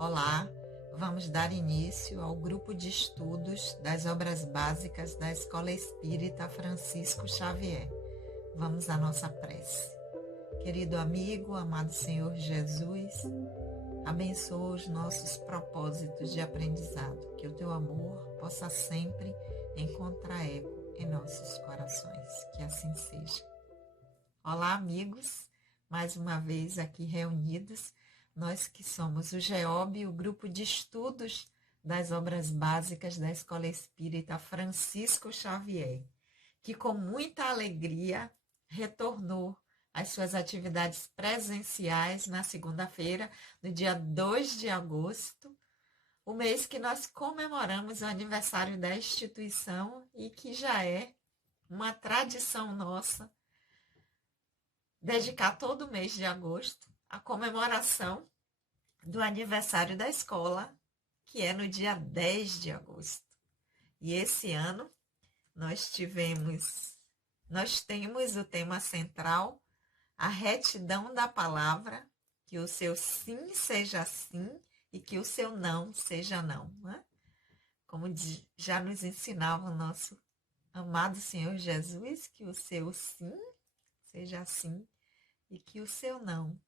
Olá, vamos dar início ao grupo de estudos das obras básicas da Escola Espírita Francisco Xavier. Vamos à nossa prece. Querido amigo, amado Senhor Jesus, abençoa os nossos propósitos de aprendizado, que o teu amor possa sempre encontrar eco em nossos corações. Que assim seja. Olá, amigos, mais uma vez aqui reunidos, nós que somos o GEOB, o grupo de estudos das obras básicas da Escola Espírita Francisco Xavier, que com muita alegria retornou às suas atividades presenciais na segunda-feira, no dia 2 de agosto, o mês que nós comemoramos o aniversário da instituição e que já é uma tradição nossa dedicar todo o mês de agosto à comemoração do aniversário da escola, que é no dia 10 de agosto. E esse ano nós temos o tema central, a retidão da palavra, que o seu sim seja sim e que o seu não seja não, né? Como já nos ensinava o nosso amado Senhor Jesus, que o seu sim seja sim e que o seu não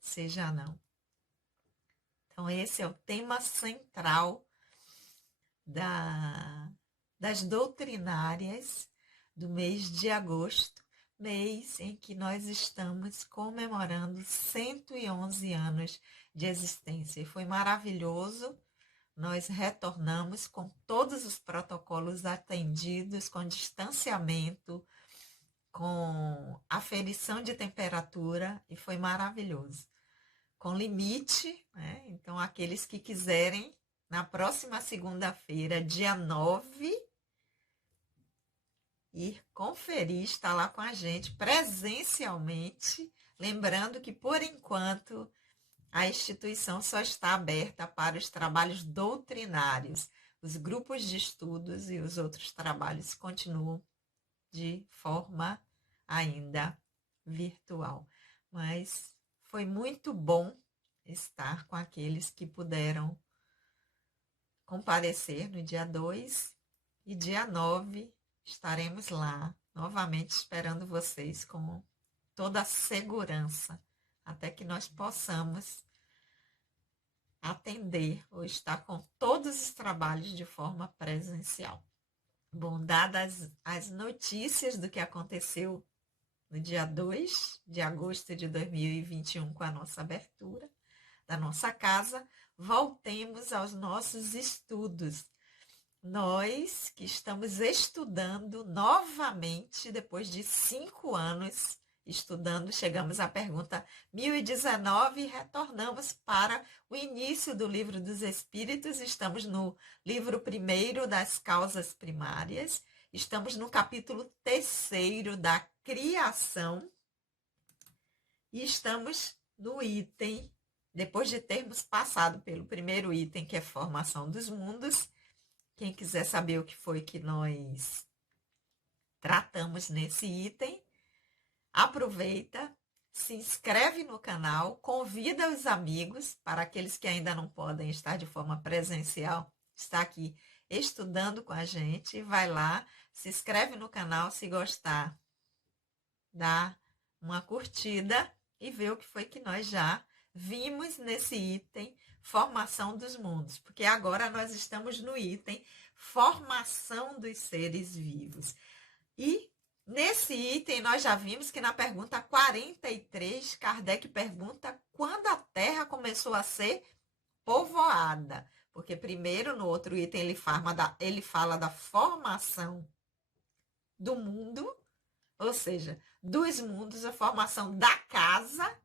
seja não. Então, esse é o tema central das doutrinárias do mês de agosto, mês em que nós estamos comemorando 111 anos de existência. E foi maravilhoso, nós retornamos com todos os protocolos atendidos, com distanciamento, com aferição de temperatura, e foi maravilhoso. Com limite, né? Então, aqueles que quiserem, na próxima segunda-feira, dia 9, ir conferir, estar lá com a gente presencialmente, lembrando que, por enquanto, a instituição só está aberta para os trabalhos doutrinários. Os grupos de estudos e os outros trabalhos continuam de forma ainda virtual. Mas foi muito bom estar com aqueles que puderam comparecer no dia 2 e dia 9 estaremos lá novamente esperando vocês com toda a segurança, até que nós possamos atender ou estar com todos os trabalhos de forma presencial. Bom, dadas as notícias do que aconteceu no dia 2 de agosto de 2021, com a nossa abertura da nossa casa, voltemos aos nossos estudos. Nós que estamos estudando novamente, depois de 5 anos estudando, chegamos à pergunta 1019 e retornamos para o início do Livro dos Espíritos. Estamos no livro 1º das causas primárias, estamos no capítulo 3º da criação e estamos no item, depois de termos passado pelo primeiro item, que é formação dos mundos. Quem quiser saber o que foi que nós tratamos nesse item, aproveita, se inscreve no canal, convida os amigos, para aqueles que ainda não podem estar de forma presencial, está aqui estudando com a gente, vai lá, se inscreve no canal, se gostar, dá uma curtida e vê o que foi que nós já vimos nesse item formação dos mundos, porque agora nós estamos no item formação dos seres vivos. E nesse item nós já vimos que na pergunta 43, Kardec pergunta quando a Terra começou a ser povoada, porque primeiro no outro item ele fala da formação do mundo, ou seja, dos mundos, a formação da casa,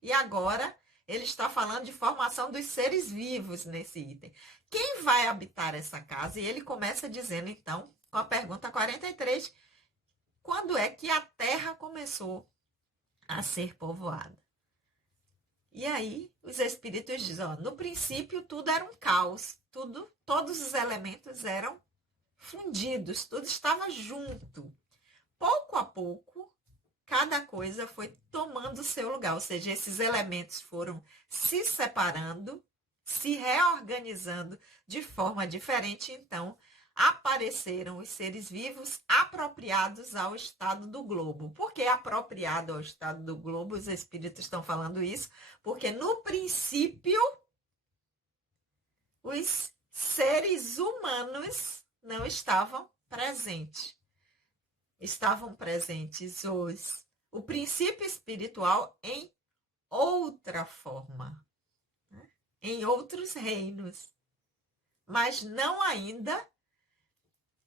e agora ele está falando de formação dos seres vivos nesse item. Quem vai habitar essa casa? E ele começa dizendo, então, com a pergunta 43, quando é que a Terra começou a ser povoada? E aí os espíritos dizem, ó, no princípio tudo era um caos, todos os elementos eram fundidos, tudo estava junto. Pouco a pouco, cada coisa foi tomando seu lugar, ou seja, esses elementos foram se separando, se reorganizando de forma diferente, então apareceram os seres vivos apropriados ao estado do globo. Por que apropriado ao estado do globo? Os espíritos estão falando isso, porque no princípio os seres humanos não estavam presentes. Estavam presentes o princípio espiritual em outra forma, né? Em outros reinos, mas não ainda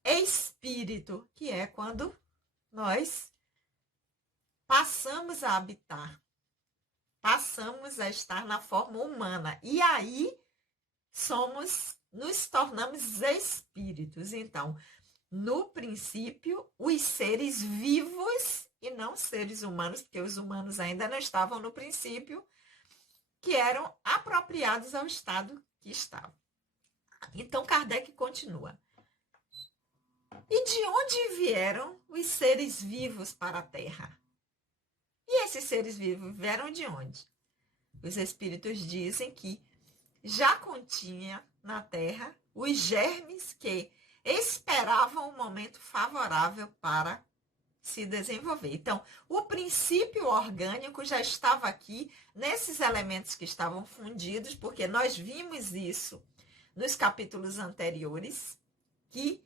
espírito, que é quando nós passamos a habitar, passamos a estar na forma humana, e aí nos tornamos espíritos. Então, no princípio, os seres vivos e não seres humanos, porque os humanos ainda não estavam no princípio, que eram apropriados ao estado que estavam. Então, Kardec continua. E de onde vieram os seres vivos para a Terra? E esses seres vivos vieram de onde? Os espíritos dizem que já continha na Terra os germes que esperavam um momento favorável para se desenvolver. Então, o princípio orgânico já estava aqui nesses elementos que estavam fundidos, porque nós vimos isso nos capítulos anteriores, que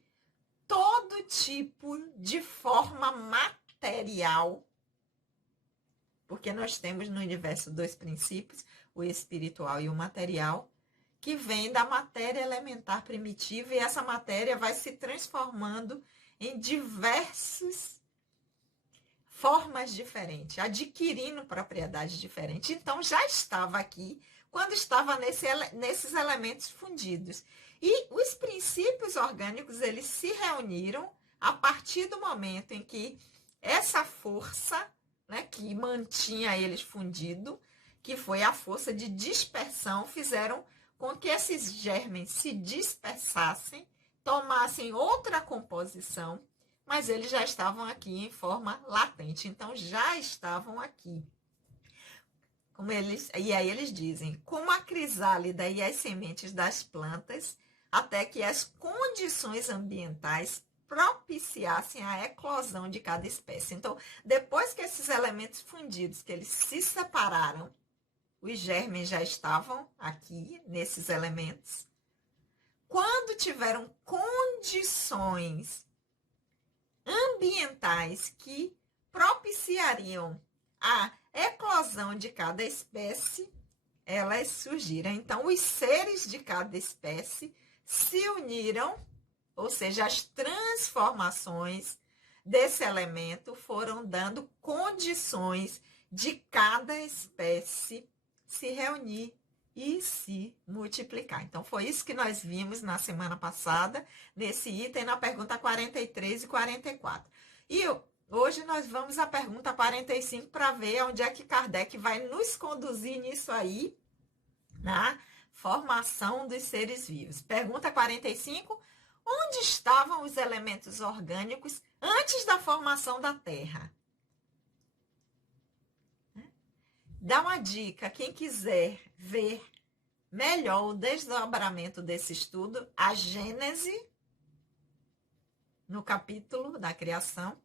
todo tipo de forma material, porque nós temos no universo dois princípios, o espiritual e o material, que vem da matéria elementar primitiva, e essa matéria vai se transformando em diversas formas diferentes, adquirindo propriedades diferentes. Então, já estava aqui quando estava nesses elementos fundidos. E os princípios orgânicos, eles se reuniram a partir do momento em que essa força, né, que mantinha eles fundidos, que foi a força de dispersão, fizeram com que esses germes se dispersassem, tomassem outra composição, mas eles já estavam aqui em forma latente, então já estavam aqui. E aí eles dizem, como a crisálida e as sementes das plantas, até que as condições ambientais propiciassem a eclosão de cada espécie. Então, depois que esses elementos fundidos, que eles se separaram, os germes já estavam aqui, nesses elementos. Quando tiveram condições ambientais que propiciariam a eclosão de cada espécie, elas surgiram. Então, os seres de cada espécie se uniram, ou seja, as transformações desse elemento foram dando condições de cada espécie se reunir e se multiplicar. Então, foi isso que nós vimos na semana passada, nesse item, na pergunta 43 e 44. E hoje nós vamos à pergunta 45 para ver onde é que Kardec vai nos conduzir nisso aí, na formação dos seres vivos. Pergunta 45, onde estavam os elementos orgânicos antes da formação da Terra? Dá uma dica, quem quiser ver melhor o desdobramento desse estudo, a Gênese, no capítulo da criação,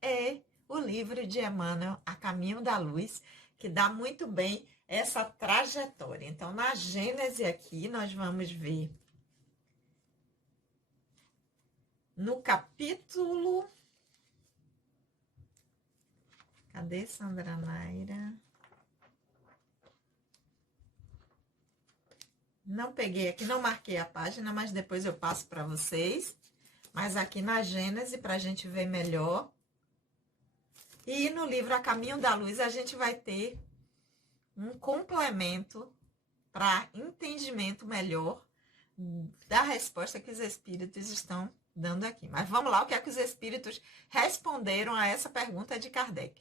é o livro de Emmanuel, A Caminho da Luz, que dá muito bem essa trajetória. Então, na Gênese aqui, nós vamos ver no capítulo... Cadê Sandra Naira? Não peguei aqui, não marquei a página, mas depois eu passo para vocês. Mas aqui na Gênese, para a gente ver melhor. E no livro A Caminho da Luz, a gente vai ter um complemento para entendimento melhor da resposta que os espíritos estão dando aqui. Mas vamos lá, o que é que os espíritos responderam a essa pergunta de Kardec?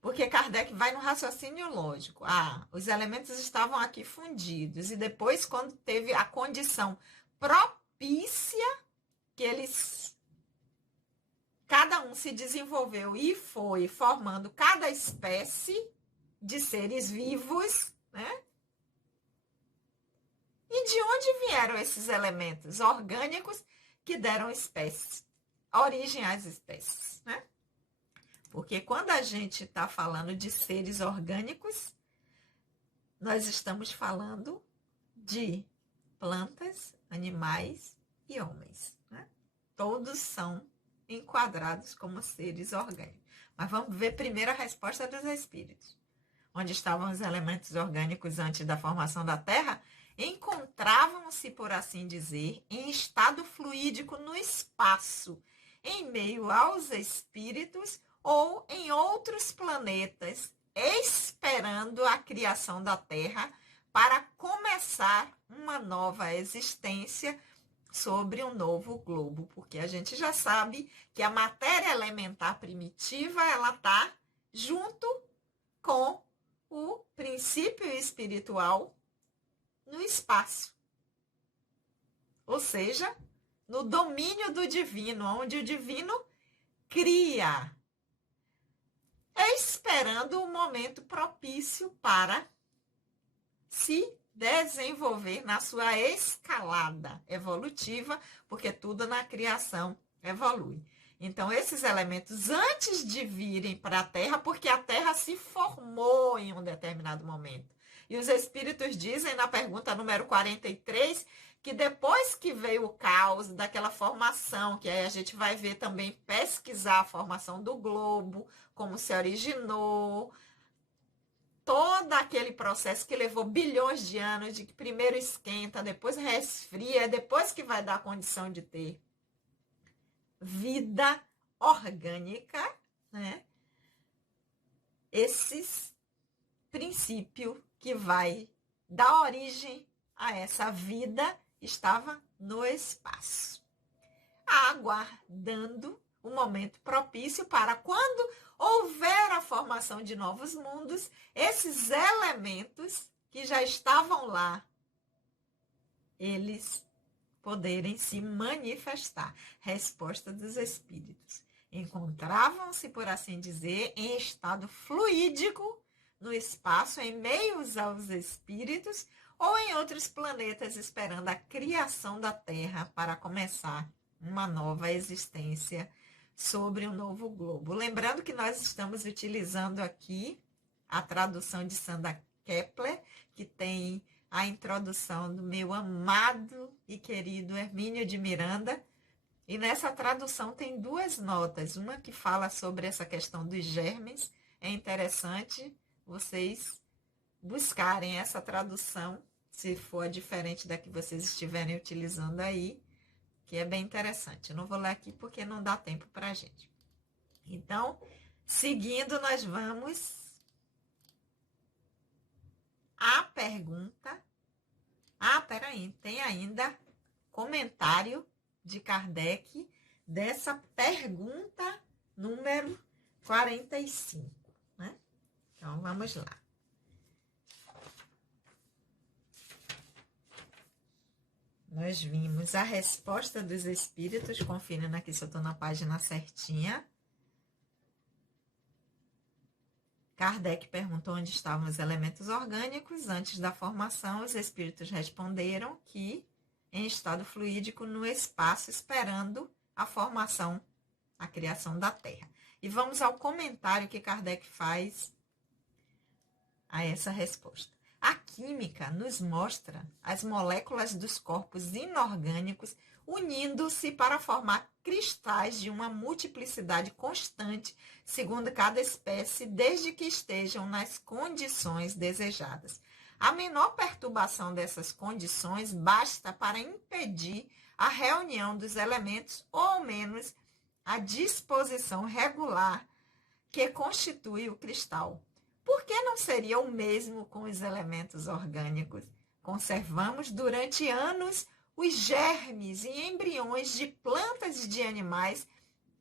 Porque Kardec vai no raciocínio lógico. Os elementos estavam aqui fundidos. E depois, quando teve a condição propícia, que cada um se desenvolveu e foi formando cada espécie, de seres vivos, né? E de onde vieram esses elementos orgânicos que deram espécies, origem às espécies, né? Porque quando a gente está falando de seres orgânicos, nós estamos falando de plantas, animais e homens, né? Todos são enquadrados como seres orgânicos. Mas vamos ver primeiro a resposta dos espíritos. Onde estavam os elementos orgânicos antes da formação da Terra? Encontravam-se, por assim dizer, em estado fluídico no espaço, em meio aos espíritos ou em outros planetas, esperando a criação da Terra para começar uma nova existência sobre um novo globo, porque a gente já sabe que a matéria elementar primitiva, ela está junto com o princípio espiritual no espaço. Ou seja, no domínio do divino, onde o divino cria, esperando o momento propício para se desenvolver na sua escalada evolutiva, porque tudo na criação evolui. Então, esses elementos, antes de virem para a Terra, porque a Terra se formou em um determinado momento. E os espíritos dizem na pergunta número 43, que depois que veio o caos daquela formação, que aí a gente vai ver também, pesquisar a formação do globo, como se originou, todo aquele processo que levou bilhões de anos, de que primeiro esquenta, depois resfria, depois que vai dar a condição de ter vida orgânica, né? Esses princípios que vai dar origem a essa vida estava no espaço, aguardando o momento propício para quando houver a formação de novos mundos, esses elementos que já estavam lá, eles poderem se manifestar. Resposta dos espíritos. Encontravam-se, por assim dizer, em estado fluídico no espaço, em meios aos espíritos, ou em outros planetas, esperando a criação da Terra para começar uma nova existência sobre um novo globo. Lembrando que nós estamos utilizando aqui a tradução de Sandra Kepler, que tem a introdução do meu amado e querido Hermínio de Miranda. E nessa tradução tem duas notas. Uma que fala sobre essa questão dos germes. É interessante vocês buscarem essa tradução, se for diferente da que vocês estiverem utilizando aí, que é bem interessante. Eu não vou ler aqui porque não dá tempo para a gente. Então, seguindo, nós vamos à pergunta. Peraí, tem ainda comentário de Kardec dessa pergunta número 45, né? Então, vamos lá. Nós vimos a resposta dos espíritos, conferindo aqui se eu estou na página certinha. Kardec perguntou onde estavam os elementos orgânicos antes da formação. Os espíritos responderam que em estado fluídico no espaço, esperando a formação, a criação da Terra. E vamos ao comentário que Kardec faz a essa resposta. A química nos mostra as moléculas dos corpos inorgânicos unindo-se para formar cristais de uma multiplicidade constante, segundo cada espécie, desde que estejam nas condições desejadas. A menor perturbação dessas condições basta para impedir a reunião dos elementos, ou ao menos a disposição regular que constitui o cristal. Por que não seria o mesmo com os elementos orgânicos? Conservamos durante anos os germes e embriões de plantas e de animais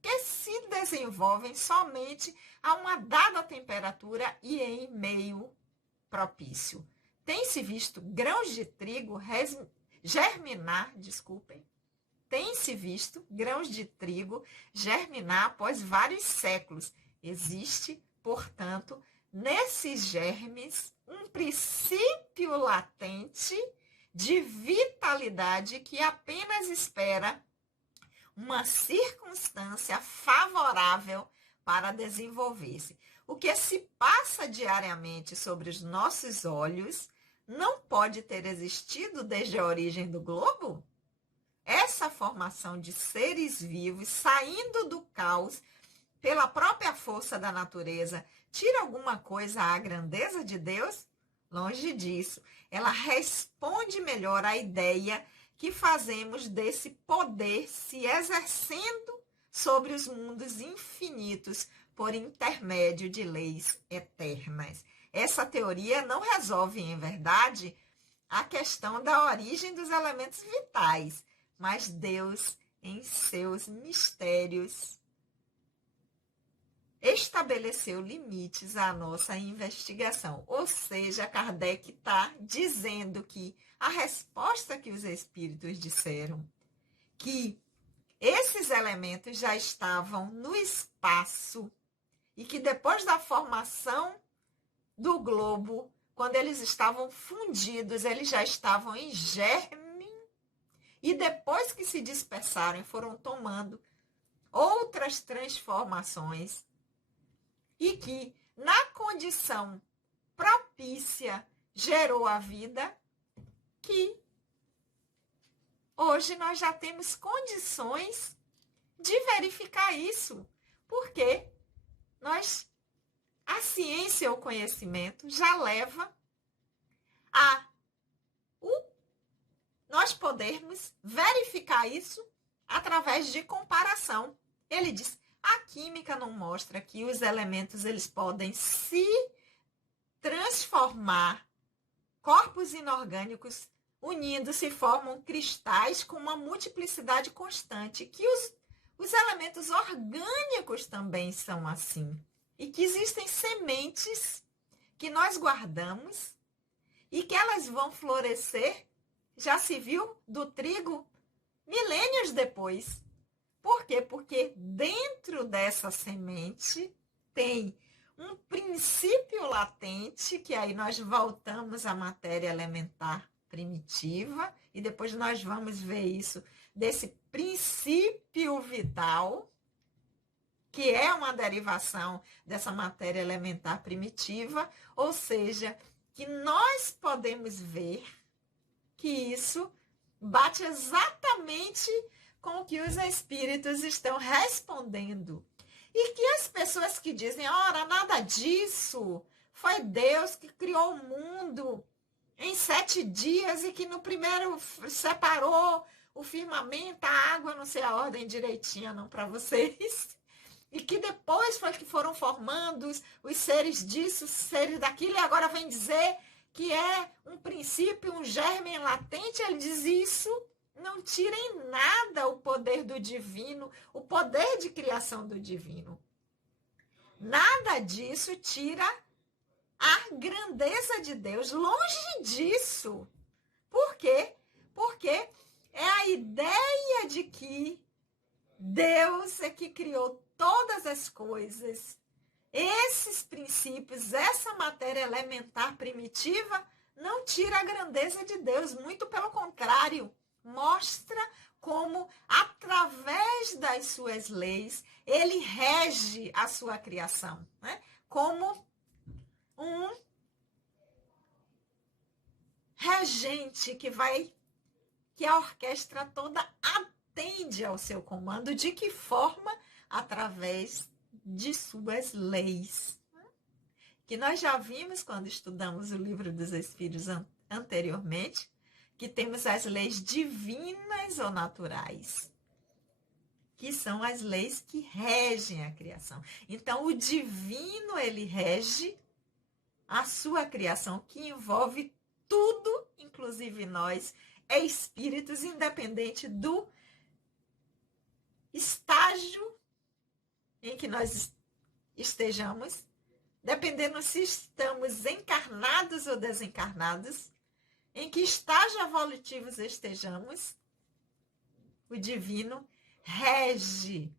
que se desenvolvem somente a uma dada temperatura e em meio propício. Tem-se visto grãos de trigo germinar, tem-se visto grãos de trigo germinar após vários séculos. Existe, portanto, nesses germes um princípio latente de vitalidade que apenas espera uma circunstância favorável para desenvolver-se. O que se passa diariamente sobre os nossos olhos não pode ter existido desde a origem do globo? Essa formação de seres vivos saindo do caos pela própria força da natureza tira alguma coisa à grandeza de Deus? Longe disso. Ela responde melhor à ideia que fazemos desse poder se exercendo sobre os mundos infinitos por intermédio de leis eternas. Essa teoria não resolve, em verdade, a questão da origem dos elementos vitais, mas Deus, em seus mistérios, estabeleceu limites à nossa investigação. Ou seja, Kardec está dizendo que a resposta que os espíritos disseram, que esses elementos já estavam no espaço e que depois da formação do globo, quando eles estavam fundidos, eles já estavam em germe e depois que se dispersaram, foram tomando outras transformações e que, na condição propícia, gerou a vida, que hoje nós já temos condições de verificar isso, porque a ciência, o conhecimento, já leva a nós podermos verificar isso através de comparação. Ele diz, a química não mostra que os elementos eles podem se transformar, corpos inorgânicos unindo-se formam cristais com uma multiplicidade constante, que os elementos orgânicos também são assim, e que existem sementes que nós guardamos e que elas vão florescer, já se viu, do trigo milênios depois. Por quê? Porque dentro dessa semente tem um princípio latente, que aí nós voltamos à matéria elementar primitiva, e depois nós vamos ver isso, desse princípio vital, que é uma derivação dessa matéria elementar primitiva, ou seja, que nós podemos ver que isso bate exatamente com o que os espíritos estão respondendo. E que as pessoas que dizem, ora, nada disso, foi Deus que criou o mundo em 7 dias e que no primeiro separou o firmamento, a água, não sei a ordem direitinha não para vocês, e que depois foi que foram formando os seres disso, os seres daquilo, e agora vem dizer que é um princípio, um germe latente. Ele diz isso, não tira em nada o poder do divino, o poder de criação do divino. Nada disso tira a grandeza de Deus, longe disso. Por quê? Porque é a ideia de que Deus é que criou todas as coisas. Esses princípios, essa matéria elementar primitiva, não tira a grandeza de Deus, muito pelo contrário, mostra como, através das suas leis, ele rege a sua criação, né? Como um regente que a orquestra toda atende ao seu comando. De que forma? Através de suas leis, que nós já vimos quando estudamos o Livro dos Espíritos anteriormente, que temos as leis divinas ou naturais, que são as leis que regem a criação. Então, o divino, ele rege a sua criação, que envolve tudo, inclusive nós, espíritos, independente do estágio em que nós estejamos, dependendo se estamos encarnados ou desencarnados, em que estágio evolutivo estejamos, o divino rege,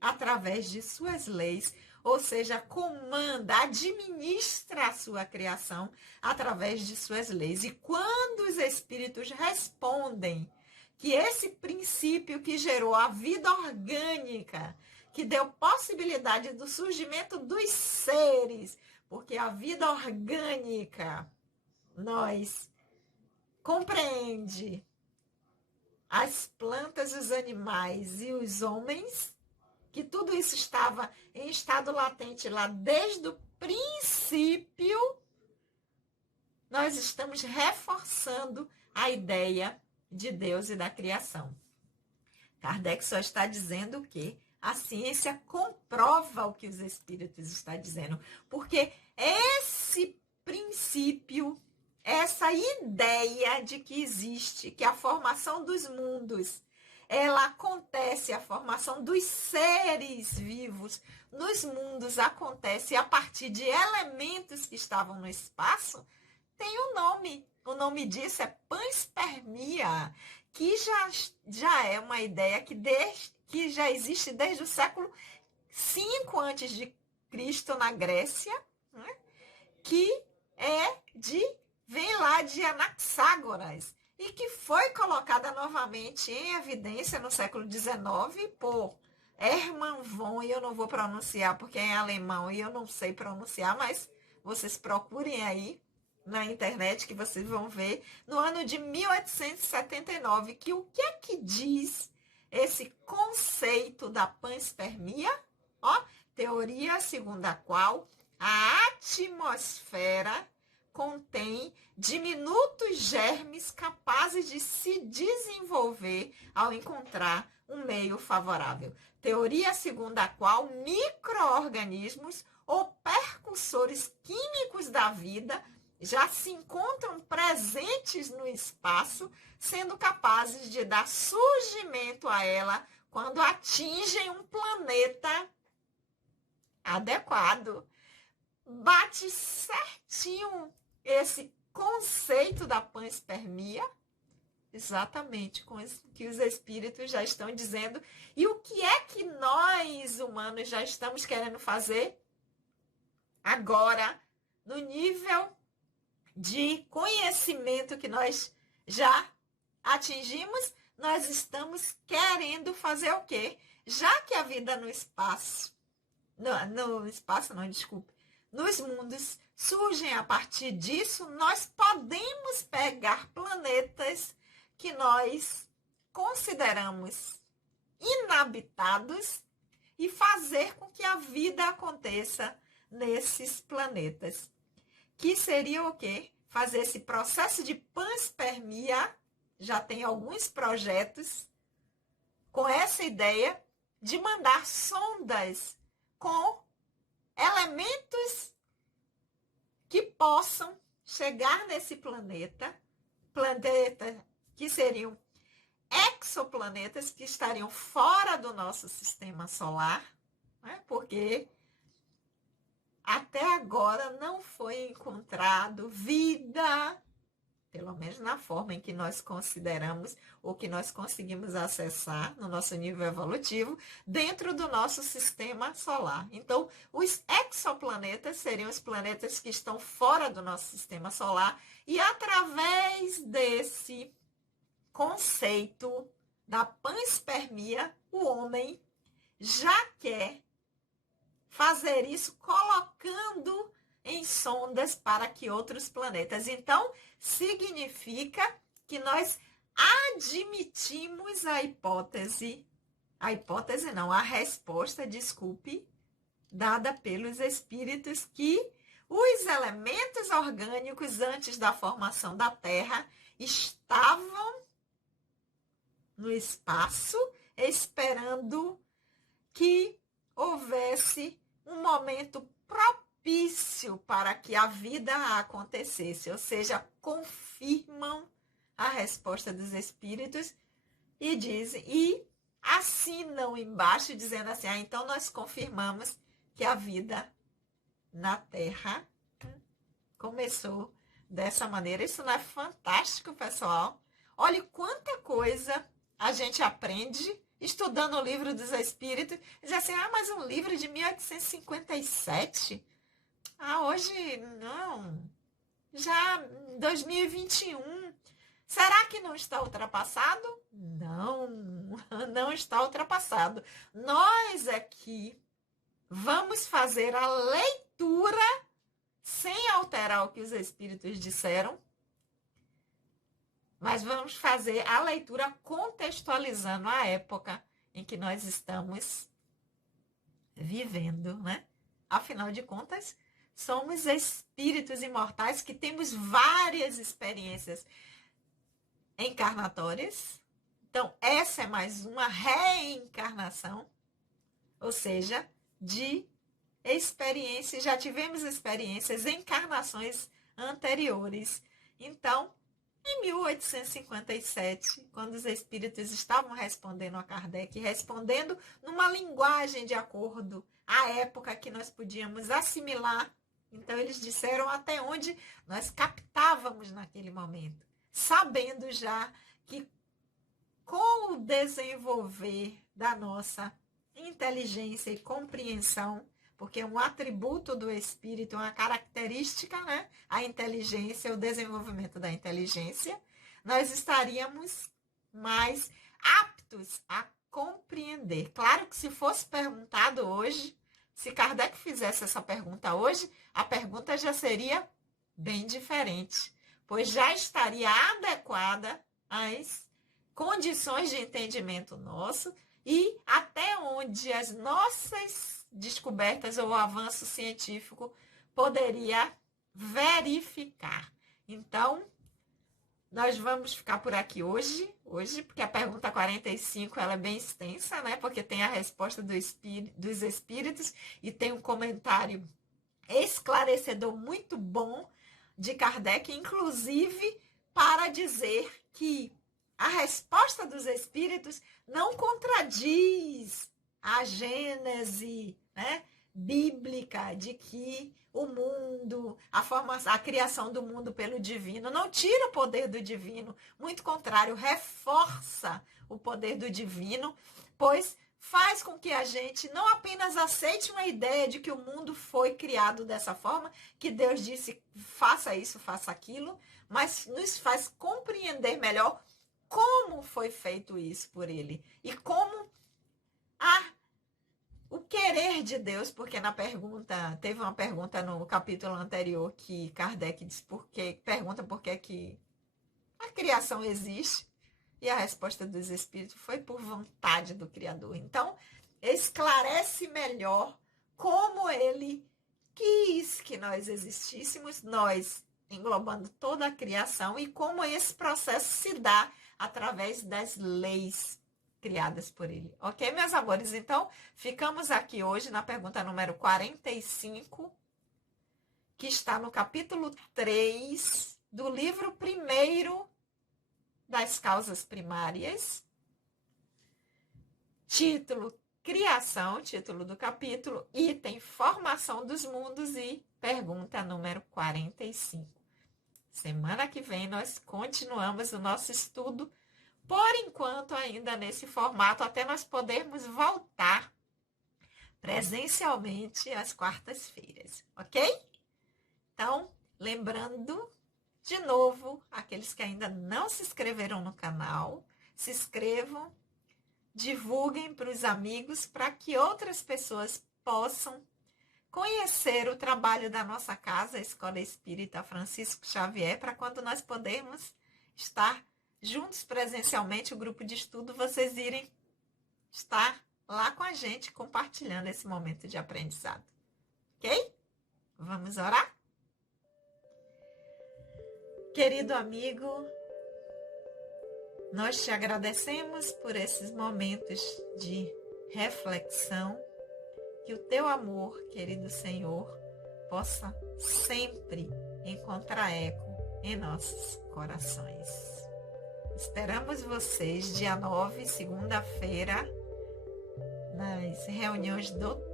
através de suas leis, ou seja, comanda, administra a sua criação através de suas leis. E quando os espíritos respondem que esse princípio que gerou a vida orgânica, que deu possibilidade do surgimento dos seres, porque a vida orgânica, nós compreende as plantas, os animais e os homens, que tudo isso estava em estado latente lá desde o princípio, nós estamos reforçando a ideia de Deus e da criação. Kardec só está dizendo que a ciência comprova o que os espíritos estão dizendo, porque esse princípio, essa ideia de que existe, que a formação dos mundos, ela acontece, a formação dos seres vivos nos mundos acontece a partir de elementos que estavam no espaço, tem um nome. O nome disso é panspermia, que já é uma ideia que já existe desde o século V a.C. na Grécia, né? Que vem lá de Anaxágoras, e que foi colocada novamente em evidência no século XIX por Hermann von, e eu não vou pronunciar porque é em alemão e eu não sei pronunciar, mas vocês procurem aí na internet que vocês vão ver, no ano de 1879, que o que é que diz esse conceito da panspermia? Ó, teoria segundo a qual a atmosfera contém diminutos germes capazes de se desenvolver ao encontrar um meio favorável. Teoria segundo a qual micro-organismos ou percussores químicos da vida já se encontram presentes no espaço, sendo capazes de dar surgimento a ela quando atingem um planeta adequado. Bate certinho esse conceito da panspermia, exatamente com o que os espíritos já estão dizendo. E o que é que nós, humanos, já estamos querendo fazer agora, no nível de conhecimento que nós já atingimos? Nós estamos querendo fazer o quê? Já que a vida no espaço, nos mundos surgem a partir disso, nós podemos pegar planetas que nós consideramos inabitados e fazer com que a vida aconteça nesses planetas. Que seria o quê? Fazer esse processo de panspermia. Já tem alguns projetos com essa ideia de mandar sondas com elementos que possam chegar nesse planeta que seriam exoplanetas que estariam fora do nosso sistema solar, né? Porque até agora não foi encontrado vida, pelo menos na forma em que nós consideramos ou que nós conseguimos acessar no nosso nível evolutivo, dentro do nosso sistema solar. Então, os exoplanetas seriam os planetas que estão fora do nosso sistema solar, e através desse conceito da panspermia, o homem já quer fazer isso colocando em sondas para que outros planetas. Então, significa que nós admitimos a resposta, dada pelos espíritos, que os elementos orgânicos antes da formação da Terra estavam no espaço esperando que houvesse um momento propício para que a vida acontecesse, ou seja, confirmam a resposta dos espíritos e dizem, e assinam embaixo dizendo assim: então nós confirmamos que a vida na Terra começou dessa maneira. Isso não é fantástico, pessoal? Olha quanta coisa a gente aprende estudando o livro dos Espíritos, e dizia assim, mas um livro de 1857? Hoje não. Já em 2021. Será que não está ultrapassado? Não, não está ultrapassado. Nós aqui vamos fazer a leitura sem alterar o que os Espíritos disseram, mas vamos fazer a leitura contextualizando a época em que nós estamos vivendo, né? Afinal de contas, somos espíritos imortais que temos várias experiências encarnatórias. Então, essa é mais uma reencarnação, ou seja, de experiências. Já tivemos experiências, encarnações anteriores. Então, em 1857, quando os espíritos estavam respondendo a Kardec, respondendo numa linguagem de acordo à época que nós podíamos assimilar, então eles disseram até onde nós captávamos naquele momento, sabendo já que com o desenvolver da nossa inteligência e compreensão, porque é um atributo do espírito, uma característica, né? A inteligência, o desenvolvimento da inteligência, nós estaríamos mais aptos a compreender. Claro que se fosse perguntado hoje, se Kardec fizesse essa pergunta hoje, a pergunta já seria bem diferente, pois já estaria adequada às condições de entendimento nosso e até onde as nossas descobertas ou avanço científico poderia verificar. Então, nós vamos ficar por aqui hoje, porque a pergunta 45 ela é bem extensa, né? Porque tem a resposta dos espíritos e tem um comentário esclarecedor muito bom de Kardec, inclusive para dizer que a resposta dos espíritos não contradiz a gênese, né, bíblica de que o mundo, a criação do mundo pelo divino, não tira o poder do divino, muito contrário, reforça o poder do divino, pois faz com que a gente não apenas aceite uma ideia de que o mundo foi criado dessa forma, que Deus disse faça isso, faça aquilo, mas nos faz compreender melhor como foi feito isso por ele e como o querer de Deus, porque teve uma pergunta no capítulo anterior que Kardec pergunta por que a criação existe, e a resposta dos espíritos foi por vontade do Criador. Então, esclarece melhor como ele quis que nós existíssemos, nós englobando toda a criação, e como esse processo se dá através das leis criadas por ele. Ok, meus amores? Então, ficamos aqui hoje na pergunta número 45, que está no capítulo 3 do livro 1º das causas primárias. Título Criação, título do capítulo, item Formação dos Mundos e pergunta número 45. Semana que vem nós continuamos o nosso estudo, por enquanto ainda nesse formato, até nós podermos voltar presencialmente às quartas-feiras, ok? Então, lembrando de novo, aqueles que ainda não se inscreveram no canal, se inscrevam, divulguem para os amigos, para que outras pessoas possam conhecer o trabalho da nossa casa, a Escola Espírita Francisco Xavier, para quando nós pudermos estar juntos presencialmente, o grupo de estudo, vocês irem estar lá com a gente, compartilhando esse momento de aprendizado. Ok? Vamos orar? Querido amigo, nós te agradecemos por esses momentos de reflexão, que o teu amor, querido Senhor, possa sempre encontrar eco em nossos corações. Esperamos vocês dia 9, segunda-feira,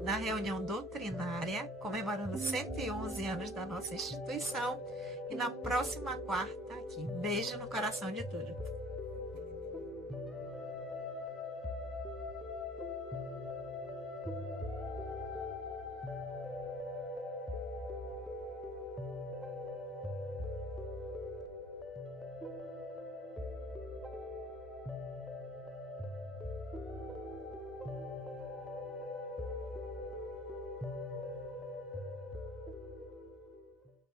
na reunião doutrinária, comemorando 111 anos da nossa instituição, e na próxima quarta aqui. Beijo no coração de todos.